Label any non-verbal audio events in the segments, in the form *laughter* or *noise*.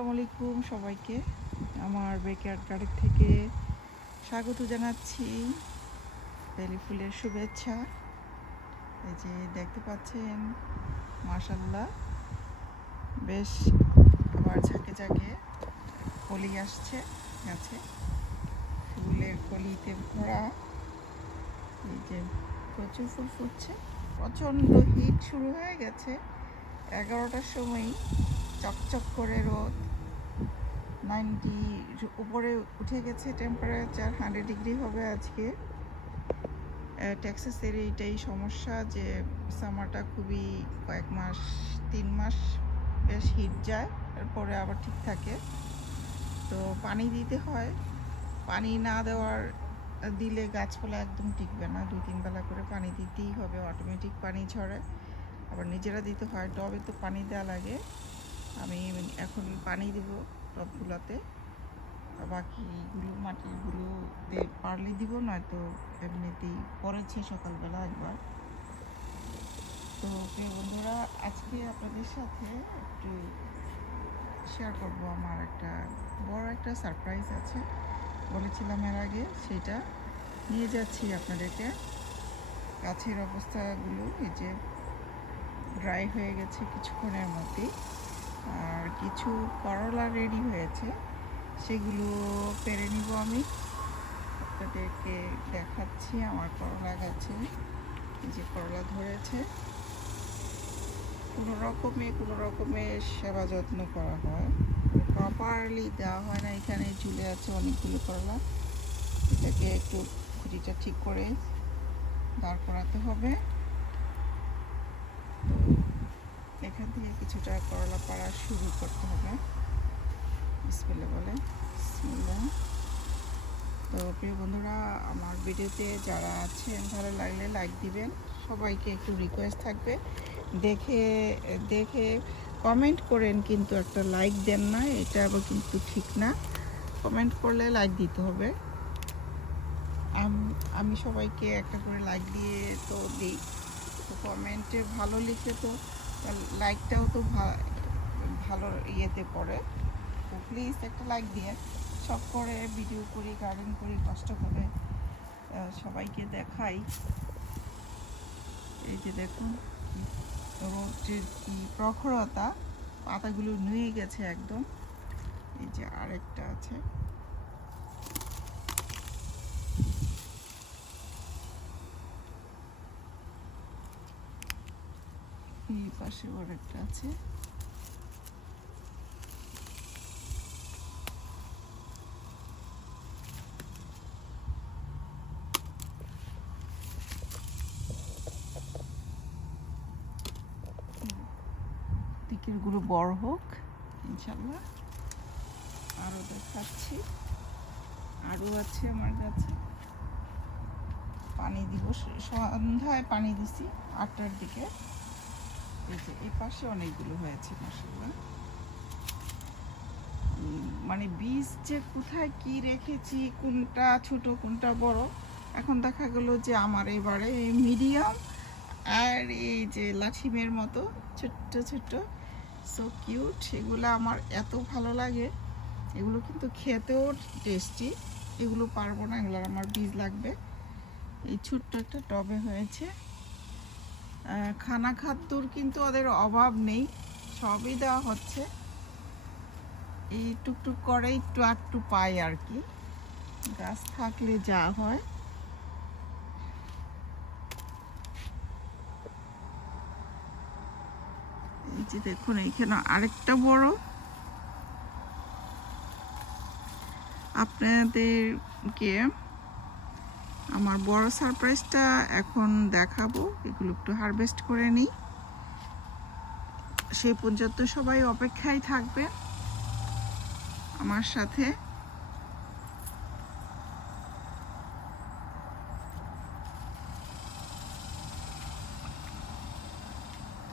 আসসালামু আলাইকুম সবাইকে। আমার বেকার গাড়ির থেকে স্বাগত জানাচ্ছি। বেলি ফুলের শুভেচ্ছা। এই যে দেখতে পাচ্ছেন মাশাল্লাহ বেশ আবার ঝাঁকে ঝাঁকে কলি আসছে, গাছে। ফুলের কলিতে ভরা এই যে প্রচুর ফুল ফুটছে। প্রচণ্ড হিট শুরু হয়ে গেছে। এগারোটার সময় চকচক করে রোদ। নাইনটি উপরে উঠে গেছে টেম্পারেচার হান্ড্রেড ডিগ্রি হবে আজকে। ট্যাক্সাসের এইটাই সমস্যা যে সামারটা খুবই কয়েক মাস, তিন মাস বেশ হিট যায় এরপরে আবার ঠিক থাকে। তো পানি দিতে হয়। পানি না দেওয়ার, দিলে গাছপালা একদম টিকবে না। দুই তিন বেলা করে পানি দিতেই হবে অটোমেটিক পানি ঝরে। আবার নিজেরা দিতে হয়, টবে তো পানি দেওয়া লাগে। আমি এখন পানি দেব। টবগুলোতে আর বাকিগুলো, মাটিগুলোতে পারলে দিব, নয়তো এমনিতেই পড়েছে সকালবেলা একবার। তো বন্ধুরা, আজকে আপনাদের সাথে একটু শেয়ার করব। আমার একটা বড় একটা সারপ্রাইজ আছে। বলেছিলাম এর আগে, সেটা নিয়ে যাচ্ছি আপনাদেরকে। গাছের অবস্থাগুলো এই যে ড্রাই হয়ে গেছে কিছুক্ষণের মধ্যেই। আর কিছু করলা রেডি হয়েছে, সেগুলো পেরে নিব আমি। আপনাদেরকে দেখাচ্ছি আমার করলা গাছে যে করলা ধরেছে। কোনো রকমে কোনো রকমে সেবা যত্ন করা হয়। প্রপারলি দেওয়া হয় না, এখানে ঝুলে আছে অনেকগুলো করলা। এটাকে একটু খুঁটিটা ঠিক করে দাঁড় করাতে হবে তো এখান থেকে কিছুটা করলা পাড়া শুরু করতে হবে। বিসমিল্লা বলে তো প্রিয় বন্ধুরা, আমার ভিডিওতে যারা আছেন, ভালো লাগলে লাইক দিবেন। সবাইকে একটু রিকোয়েস্ট থাকবে। দেখে দেখে কমেন্ট করেন, কিন্তু একটা লাইক দেন না, এটা আবার কিন্তু ঠিক না। কমেন্ট করলে লাইক দিতে হবে। আমি সবাইকে একটা করে লাইক দিয়ে তো দিই। তো কমেন্টে ভালো লিখে তো লাইকটাও তো ভালো ইয়েতে পড়ে। তো প্লিজ একটা লাইক দিয়ে সব করে ভিডিও করি গার্ডেন করি, কষ্ট করে সবাইকে দেখাই। এই যে দেখুন প্রখরতা, পাতাগুলো নুয়ে গেছে একদম। এই যে আরেকটা আছে। পাশে একটা আছে। দিকেরগুলো বড় হোক ইনশাল্লাহ আরও দেখাচ্ছি। আরও আছে আমার কাছে। পানি দিব সন্ধ্যায় পানি দিছি, আটটার দিকে। পাশে অনেকগুলো হয়েছে মানে বীজ যে কোথায় কি রেখেছি, কোনটা ছোট, কোনটা বড়, এখন দেখা গেল যে আমার এবারে মিডিয়াম আর এই যে লাঠিমের মতো ছোট্ট ছোট্ট সো কিউট এগুলো আমার এত ভালো লাগে। এগুলো কিন্তু খেতেও টেস্টি এগুলো পারব না এগুলো আমার বীজ লাগবে। এই ছোট্ট একটা টবে হয়েছে। খানা খাদ্যর কিন্তু ওদের অভাব নেই, সবই দেওয়া হচ্ছে। এই টুকটুক করে একটু একটু পাই আর কি। গাছ থাকলে যা হয়। এই যে দেখুন, এইখানে আরেকটা বড়। আপনাদেরকে আমার বড় সারপ্রাইজটা এখন দেখাবো। এগুলো একটু হারভেস্ট করে নিই। সেই পর্যন্ত সবাই অপেক্ষায় থাকবে আমার সাথে।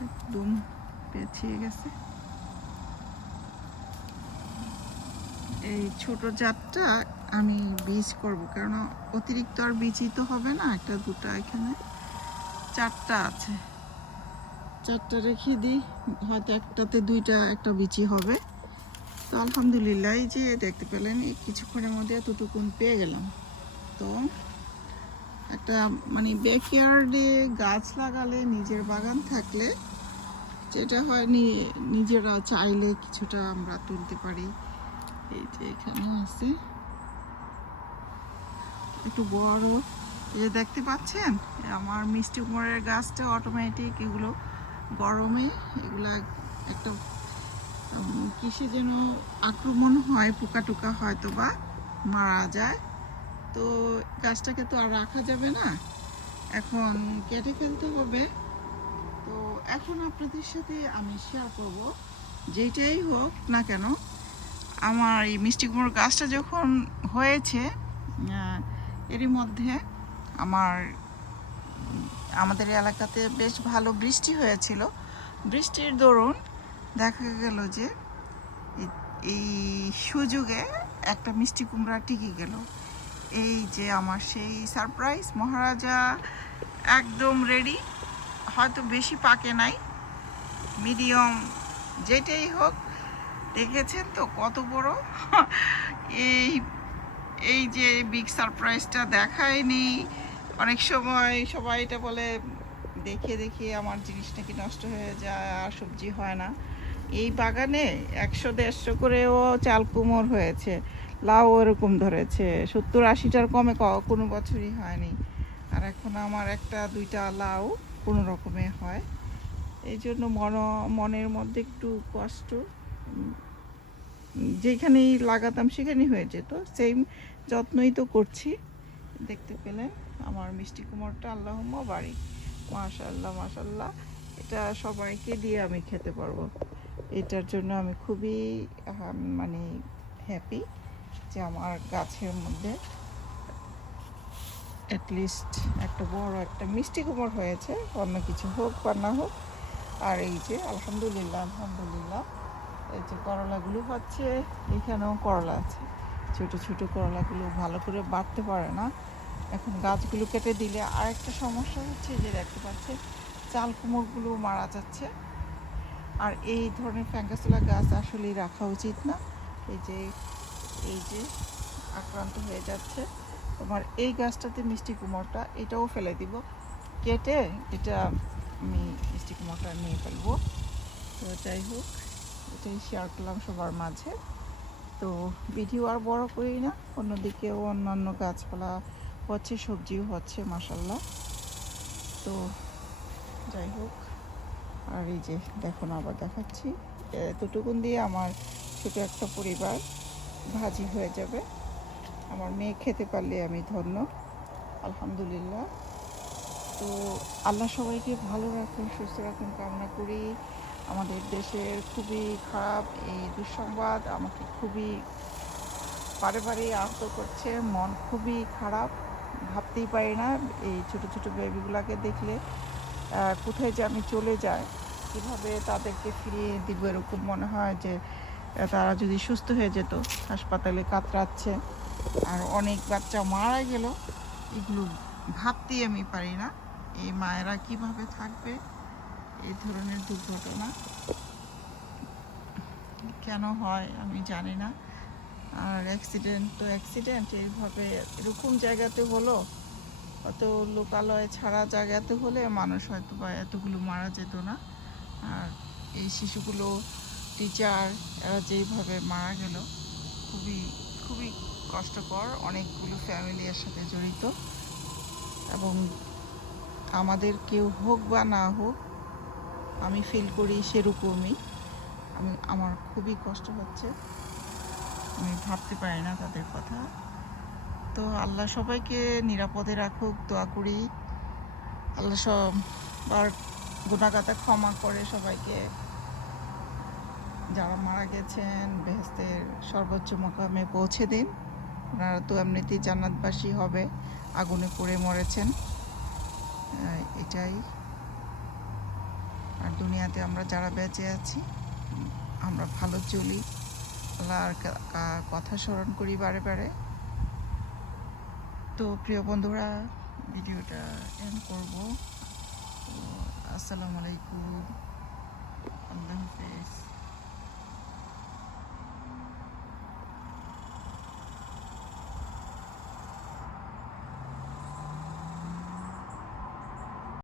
একদম পেঁচিয়ে গেছে। এই ছোট জাতটা আমি বীজ করব। কারণ অতিরিক্ত আর বীজই তো হবে না, একটা দুটো এখানে, চারটা আছে। চারটা রেখে দিই, হয়তো একটাতে দুইটা, একটা বিচি হবে। তো আলহামদুলিল্লাহ যে দেখতে পেলেন, এই কিছুক্ষণের মধ্যে এতটুকুন পেয়ে গেলাম। তো একটা মানে ব্যাকয়ার্ডে গাছ লাগালে, নিজের বাগান থাকলে, যেটা হয় নি- নিজেরা চাইলে কিছুটা আমরা তুলতে পারি। এই যে এখানে আছে। একটু বড়। যে দেখতে পাচ্ছেন? আমার মিষ্টি কুমড়ের গাছটা অটোমেটিক এগুলো গরমে, এগুলো একটা কিসে যেন আক্রমণ হয়, পোকা টোকা হয়তো বা মারা যায়। তো গাছটাকে তো আর রাখা যাবে না। এখন কেটে ফেলতে হবে। তো এখন আপনাদের সাথে আমি শেয়ার করব। যেটাই হোক না কেন, আমার এই মিষ্টি কুমড়োর গাছটা যখন হয়েছে এরই মধ্যে আমার, আমাদের এলাকাতে বেশ ভালো বৃষ্টি হয়েছিল। বৃষ্টির দরুন দেখা গেল যে এই সুযোগে একটা মিষ্টি কুমড়া টিকে গেল। এই যে আমার সেই সারপ্রাইজ মহারাজা একদম রেডি হয়তো বেশি পাকে নাই মিডিয়াম যেটাই হোক, দেখেছেন তো কত বড়? *laughs* এই এই যে বিগ সারপ্রাইজটা দেখায়নি। অনেক সময় সবাই এটা বলে, দেখে দেখে আমার জিনিসটা কি নষ্ট হয়ে যায়, আর সবজি হয় না। এই বাগানে একশো, দেড়শো করেও চাল কুমোর হয়েছে, লাউ এরকম ধরেছে, সত্তর, আশিটার কমে কোনো বছরই হয়নি। আর এখন আমার একটা, দুইটা লাউ কোনো রকমে হয়। এই জন্য মন, মনের মধ্যে একটু কষ্ট। যেখানেই লাগাতাম সেখানেই হয়ে যেত। সেম যত্নই তো করছি। দেখতে পেলেন আমার মিষ্টি কুমড়টা আল্লাহম্মা বাড়ি। মাশাল্লাহ মাশাল্লাহ এটা সবাইকে দিয়ে আমি খেতে পারব। এটার জন্য আমি খুবই মানে হ্যাপি যে আমার গাছের মধ্যে অ্যাটলিস্ট একটা বড় একটা মিষ্টি কুমড় হয়েছে। অন্য কিছু হোক বা না হোক। আর এই যে, আলহামদুলিল্লাহ আলহামদুলিল্লাহ। এই যে করলাগুলো হচ্ছে, এখানেও করলা আছে। ছোট ছোট করলাগুলো ভালো করে বাড়তে পারে না। এখন গাছগুলো কেটে দিলে আরেকটা সমস্যা হচ্ছে যে দেখতে পাচ্ছে চাল কুমড়গুলো মারা যাচ্ছে। আর এই ধরনের ফ্যাঙ্গাসোলা গাছ আসলেই রাখা উচিত না। এই যে এই যে আক্রান্ত হয়ে যাচ্ছে। তোমার এই গাছটাতে মিষ্টি কুমড়টা এটাও ফেলে দিব। কেটে এটা আমি মিষ্টি কুমড়টা নিয়ে ফেলব। তো যাই হোক। এটাই শেয়ার করলাম সবার মাঝে। তো ভিডিও আর বড় করি না অন্যদিকেও অন্যান্য গাছপালা হচ্ছে, সবজিও হচ্ছে মাসাল্লাহ তো যাই হোক, আর এই যে দেখুন, আবার দেখাচ্ছি। এতটুকুন দিয়ে আমার ছোটো একটা পরিবার ভাজি হয়ে যাবে। আমার মেয়ে খেতে পারলে আমি ধন্য, আলহামদুলিল্লাহ। তো আল্লাহ সবাইকে ভালো রাখুন, সুস্থ রাখুন, কামনা করি। আমাদের দেশের খুবই খারাপ এই দুঃসংবাদ আমাকে খুবই বারে বারে আহত করছে, মন খুবই খারাপ, ভাবতেই পারি না এই ছোট ছোট বেবিগুলোকে দেখলে কোথায় যে আমি চলে যাই, কীভাবে তাদেরকে ফিরিয়ে দিব এরকম মনে হয় যে তারা যদি সুস্থ হয়ে যেত, হাসপাতালে কাতরাচ্ছে, আর অনেক বাচ্চা মারা গেল, এগুলো ভাবতেই আমি পারি না, এই মায়েরা কীভাবে থাকবে? এই ধরনের দুর্ঘটনা কেন হয় আমি জানি না। আর অ্যাক্সিডেন্ট তো অ্যাক্সিডেন্ট এইভাবে এরকম জায়গাতে হলো, অত লোকালয় ছাড়া জায়গাতে হলে মানুষ হয়তো বা এতগুলো মারা যেত না। আর এই শিশুগুলো টিচার এরা যেইভাবে মারা গেল, খুবই খুবই কষ্টকর। অনেকগুলো ফ্যামিলি এর সাথে জড়িত। এবং আমাদের কেউ হোক বা না হোক আমি ফিল করি সেরকমই। আমি, আমার খুবই কষ্ট হচ্ছে। আমি ভাবতে পারি না তাদের কথা। তো আল্লাহ সবাইকে নিরাপদে রাখুক, দোয়া করি। আল্লাহ সবার গুণাগাতা ক্ষমা করে সবাইকে। যারা মারা গেছেন, বেহেস্তের সর্বোচ্চ মকামে পৌঁছে দিন। ওনারা তো এমনিতেই জান্নাতবাসী হবে, আগুনে পড়ে মরেছেন। এটাই। আর দুনিয়াতে আমরা যারা বেঁচে আছি, আমরা ভালো চলি। আল্লাহর কথা স্মরণ করি বারে বারে। তো প্রিয় বন্ধুরা, ভিডিওটা এন্ড করব। আসসালামু আলাইকুম। আল্লাহ হাফেজ।